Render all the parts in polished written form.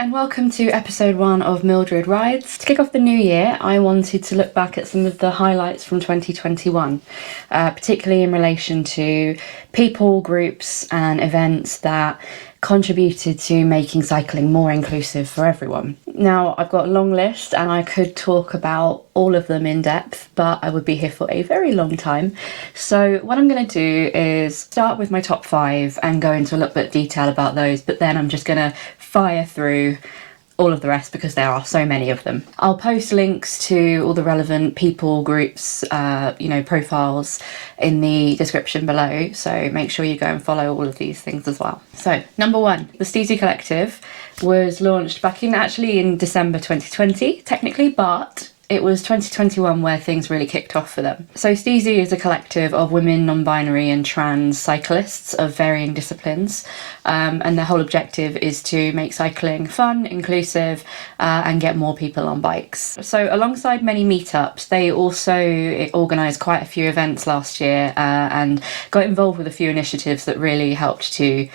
and welcome to episode 1 of Mildred Rides. To kick off the new year, I wanted to look back at some of the highlights from 2021, particularly in relation to people, groups and events that contributed to making cycling more inclusive for everyone. Now, I've got a long list and I could talk about all of them in depth, but I would be here for a very long time. So what I'm going to do is start with my top 5 and go into a little bit of detail about those, but then I'm just going to fire through all of the rest because there are so many of them. I'll post links to all the relevant people, groups, profiles in the description below, so make sure you go and follow all of these things as well. So, number 1, the Steezy Collective was launched back in December 2020, technically, but it was 2021 where things really kicked off for them. So Steezy is a collective of women, non-binary and trans cyclists of varying disciplines, and their whole objective is to make cycling fun, inclusive, and get more people on bikes. So alongside many meetups, they also organised quite a few events last year and got involved with a few initiatives that really helped to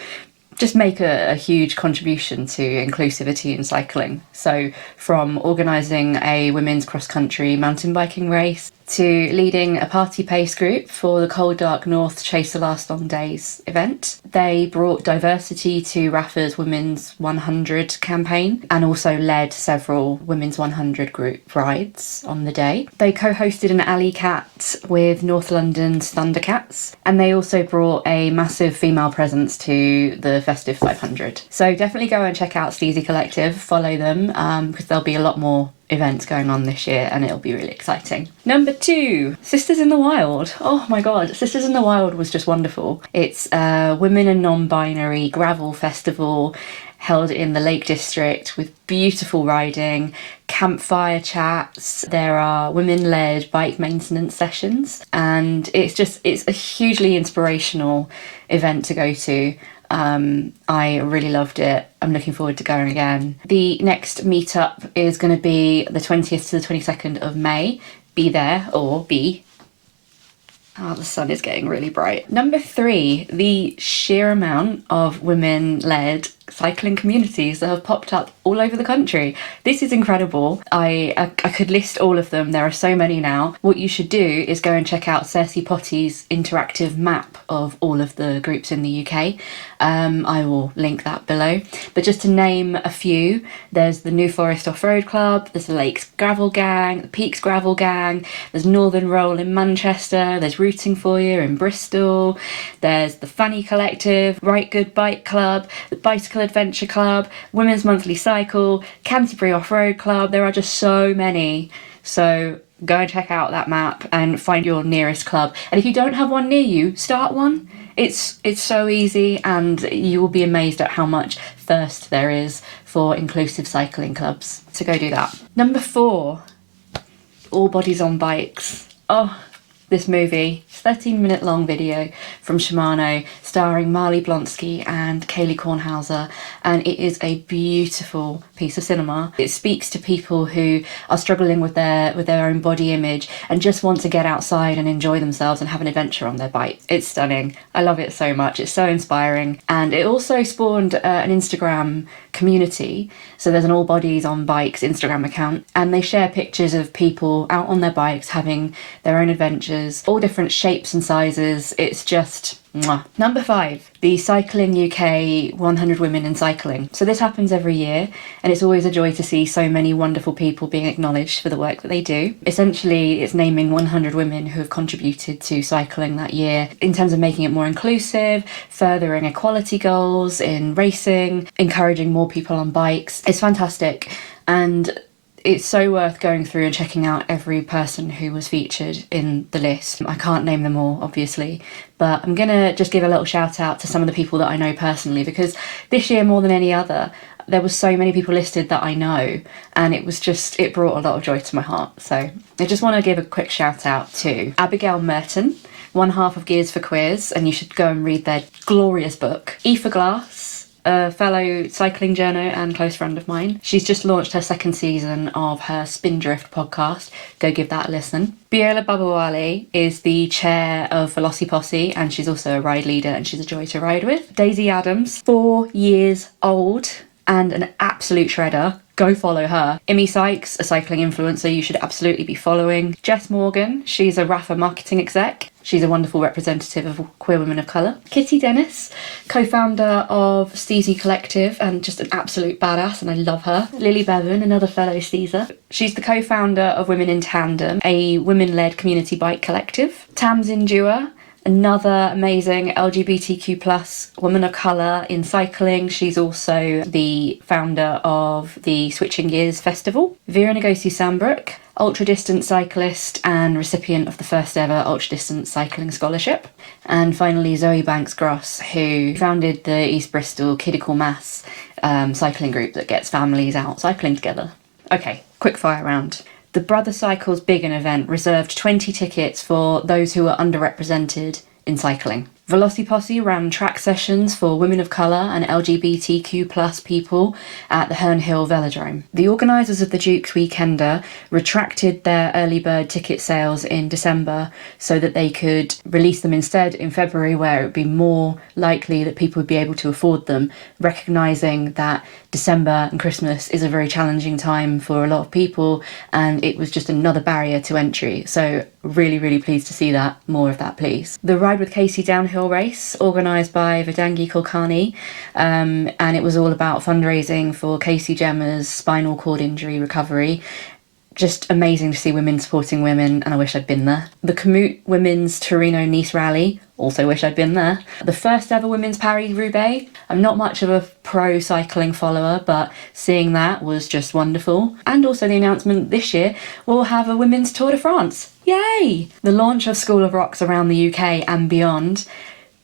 just make a huge contribution to inclusivity in cycling. So from organising a women's cross-country mountain biking race to leading a party pace group for the Cold Dark North Chase the Last Long Days event. They brought diversity to Rafa's Women's 100 campaign and also led several Women's 100 group rides on the day. They co-hosted an alley cat with North London's Thundercats, and they also brought a massive female presence to the Festive 500. So definitely go and check out Steezy Collective, follow them, because there'll be a lot more events going on this year and it'll be really exciting. Number 2, Sisters in the Wild. Oh my god, Sisters in the Wild was just wonderful. It's a women and non-binary gravel festival held in the Lake District with beautiful riding, campfire chats. There are women-led bike maintenance sessions, and it's a hugely inspirational event to go to. I really loved it. I'm looking forward to going again. The next meetup is going to be the 20th to the 22nd of May. Be there or be. Oh, the sun is getting really bright. Number 3, the sheer amount of women-led cycling communities that have popped up all over the country. This is incredible. I could list all of them. There are so many now. What you should do is go and check out Cersei Potty's interactive map of all of the groups in the UK. I will link that below. But just to name a few, there's the New Forest Off-Road Club, there's the Lakes Gravel Gang, the Peaks Gravel Gang, there's Northern Roll in Manchester, there's Rooting For You in Bristol, there's the Funny Collective, Right Good Bike Club, the Bicycle Adventure Club, Women's Monthly Cycle, Canterbury Off-Road Club. There are just so many. So go and check out that map and find your nearest club. And if you don't have one near you, start one. It's so easy, and you will be amazed at how much thirst there is for inclusive cycling clubs. So go do that. Number 4, All Bodies on Bikes. Oh, this movie, 13-minute long video from Shimano starring Marley Blonsky and Kaylee Kornhauser, and it is a beautiful piece of cinema. It speaks to people who are struggling with their own body image and just want to get outside and enjoy themselves and have an adventure on their bike. It's stunning. I love it so much. It's so inspiring, and it also spawned an Instagram community. So there's an All Bodies on Bikes Instagram account, and they share pictures of people out on their bikes having their own adventures, all different shapes and sizes. It's just mwah. Number 5, the Cycling UK 100 Women in Cycling. So this happens every year, and it's always a joy to see so many wonderful people being acknowledged for the work that they do. Essentially, it's naming 100 women who have contributed to cycling that year in terms of making it more inclusive, furthering equality goals in racing, encouraging more people on bikes. It's fantastic, and it's so worth going through and checking out every person who was featured in the list. I can't name them all, obviously, but I'm gonna just give a little shout out to some of the people that I know personally, because this year, more than any other, there was so many people listed that I know, and it brought a lot of joy to my heart. So I just want to give a quick shout out to Abigail Merton, one half of Gears for Queers, and you should go and read their glorious book. Aoife Glass, a fellow cycling journo and close friend of mine. She's just launched her 2nd season of her Spindrift podcast. Go give that a listen. Biola Babawali is the chair of Velocity Posse, and she's also a ride leader, and she's a joy to ride with. Daisy Adams, 4 years old, and an absolute shredder. Go follow her. Imi Sykes, a cycling influencer you should absolutely be following. Jess Morgan, she's a Rafa marketing exec. She's a wonderful representative of queer women of colour. Kitty Dennis, co-founder of Steezy Collective and just an absolute badass, and I love her. Lily Bevan, another fellow Steezer. She's the co-founder of Women in Tandem, a women-led community bike collective. Tamsin Dewar, another amazing LGBTQ plus woman of colour in cycling. She's also the founder of the Switching Gears Festival. Vera Ngozi Sambrook, ultra-distance cyclist and recipient of the first ever ultra-distance cycling scholarship. And finally, Zoe Banks-Gross, who founded the East Bristol Kidical Mass cycling group that gets families out cycling together. Okay, quick fire round. The Brother Cycles Big event reserved 20 tickets for those who were underrepresented in cycling. Velociposse ran track sessions for women of colour and LGBTQ plus people at the Herne Hill Velodrome. The organisers of the Duke's Weekender retracted their early bird ticket sales in December so that they could release them instead in February, where it would be more likely that people would be able to afford them, recognising that December and Christmas is a very challenging time for a lot of people, and it was just another barrier to entry. So really, really pleased to see that. More of that, please. The Ride with Casey downhill race, organised by Vedangi Kulkarni, and it was all about fundraising for Casey Gemma's spinal cord injury recovery. Just amazing to see women supporting women, and I wish I'd been there. The Komoot Women's Torino-Nice Rally, also wish I'd been there. The first ever Women's Paris-Roubaix. I'm not much of a pro cycling follower, but seeing that was just wonderful. And also the announcement this year, we'll have a Women's Tour de France. Yay! The launch of School of Rocks around the UK and beyond.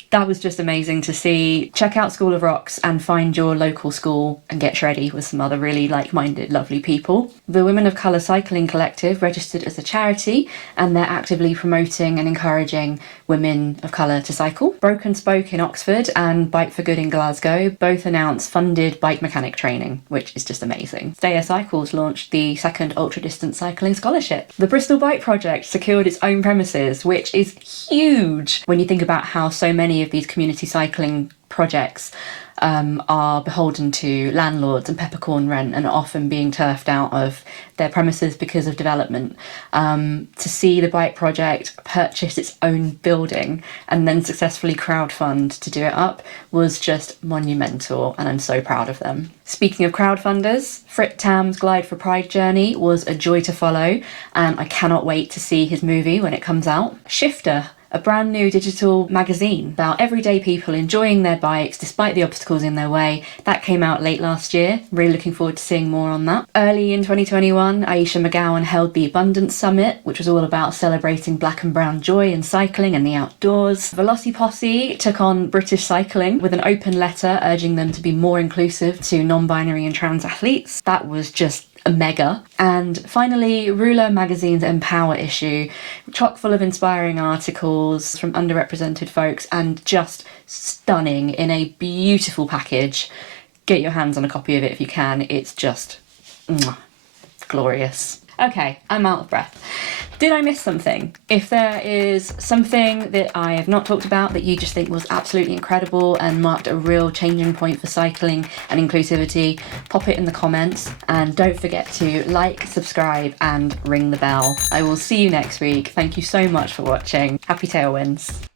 That was just amazing to see. Check out School of Rocks and find your local school and get shreddy with some other really like-minded, lovely people. The Women of Colour Cycling Collective registered as a charity, and they're actively promoting and encouraging women of colour to cycle. Broken Spoke in Oxford and Bike for Good in Glasgow both announced funded bike mechanic training, which is just amazing. Staya Cycles launched the second ultra-distance cycling scholarship. The Bristol Bike Project secured its own premises, which is huge when you think about how so many of these community cycling projects are beholden to landlords and peppercorn rent and often being turfed out of their premises because of development. To see the bike project purchase its own building and then successfully crowdfund to do it up was just monumental, and I'm so proud of them. Speaking of crowdfunders, Frit Tam's Glide for Pride journey was a joy to follow, and I cannot wait to see his movie when it comes out. Shifter, a brand new digital magazine about everyday people enjoying their bikes despite the obstacles in their way. That came out late last year. Really looking forward to seeing more on that. Early in 2021, Aisha McGowan held the Abundance Summit, which was all about celebrating black and brown joy in cycling and the outdoors. Velociposse took on British cycling with an open letter urging them to be more inclusive to non-binary and trans athletes. That was just a mega. And finally, Ruler Magazine's Empower issue, chock full of inspiring articles from underrepresented folks and just stunning in a beautiful package. Get your hands on a copy of it if you can. It's just glorious. Okay, I'm out of breath. Did I miss something? If there is something that I have not talked about that you just think was absolutely incredible and marked a real changing point for cycling and inclusivity, pop it in the comments, and don't forget to like, subscribe and ring the bell. I will see you next week. Thank you so much for watching. Happy tailwinds.